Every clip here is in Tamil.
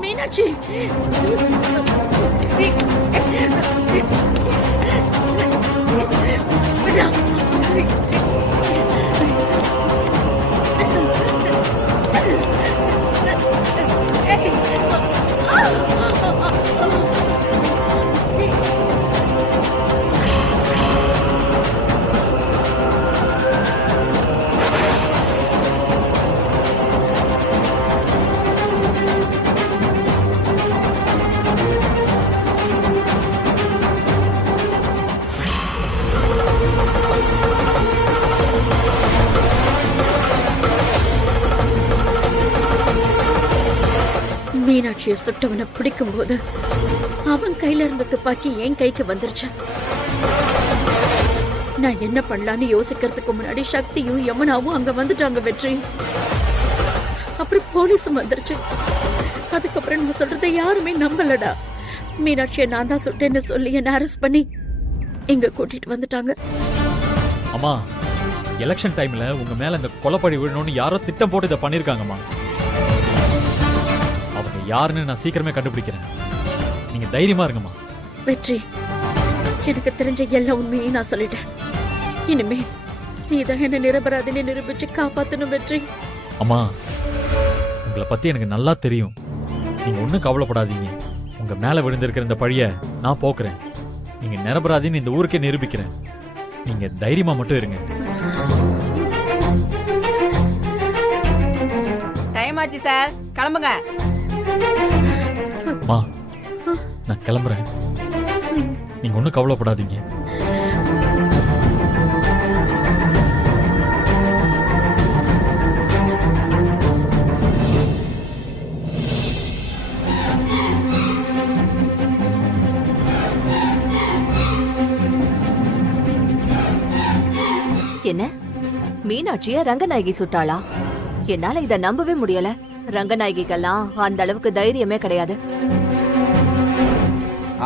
மீனாட்சி மீனாட்சியை சுட்டவனை பிடிக்கும் போது அவன் கையில இருந்த துப்பாக்கி என் கைக்கு வந்துருச்சு. நான் என்ன பண்ணலான்னு யோசிக்கிறதுக்கு முன்னாடி சக்தியும் யமுனாவும் அங்க வந்துட்டாங்க வெற்றி. அப்புறம் போலீஸும் வந்துருச்சு. அதுக்கப்புறம் நான் சொல்றதை யாருமே நம்பலடா. மீனாட்சியை நான் தான் சுட்டேன்னு சொல்லி என்ன அரெஸ்ட் பண்ணி இங்க கூட்டிட்டு வந்துட்டாங்க. அம்மா, எலெக்ஷன் டைம்ல உங்க மேல இந்த கொலைப்பழி விழணும்னு யாரோ திட்டம் போட்டு இதை பண்ணிருக்காங்கம்மா. அவங்க யாருன்னு நான் சீக்கிரமே கண்டுபிடிக்கிறேன். நீங்க தைரியமா இருங்கம்மா. வெற்றி, எனக்கு தெரிஞ்ச எல்லா உண்மையும் நான் சொல்லிட்டேன். இனிமே நீதான் என்ன நிரபராதினை நிரூபிச்சு காப்பாத்தணும் வெற்றி. அம்மா, உங்களை பத்தி எனக்கு நல்லா தெரியும். நீங்க ஒண்ணும் கவலைப்படாதீங்க. உங்க மேல விழுந்திருக்கிற இந்த பழிய நான் போக்குறேன். நீங்க நிரபராதின்னு இந்த ஊருக்கே நிரூபிக்கிறேன். நீங்க தைரியமா மட்டும் இருங்க. டைம் ஆச்சு சார், கிளம்புங்க. அம்மா, நான் கிளம்புறேன். நீங்க ஒண்ணும் கவலைப்படாதீங்க. என்ன, மீனாட்சிய ரங்கநாயகி சுட்டாளா? என்னால இத நம்பவே முடியல. ரங்கநாயகிக்கெல்லாம் அந்த அளவுக்கு தைரியமே கிடையாது.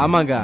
ஆமாங்க,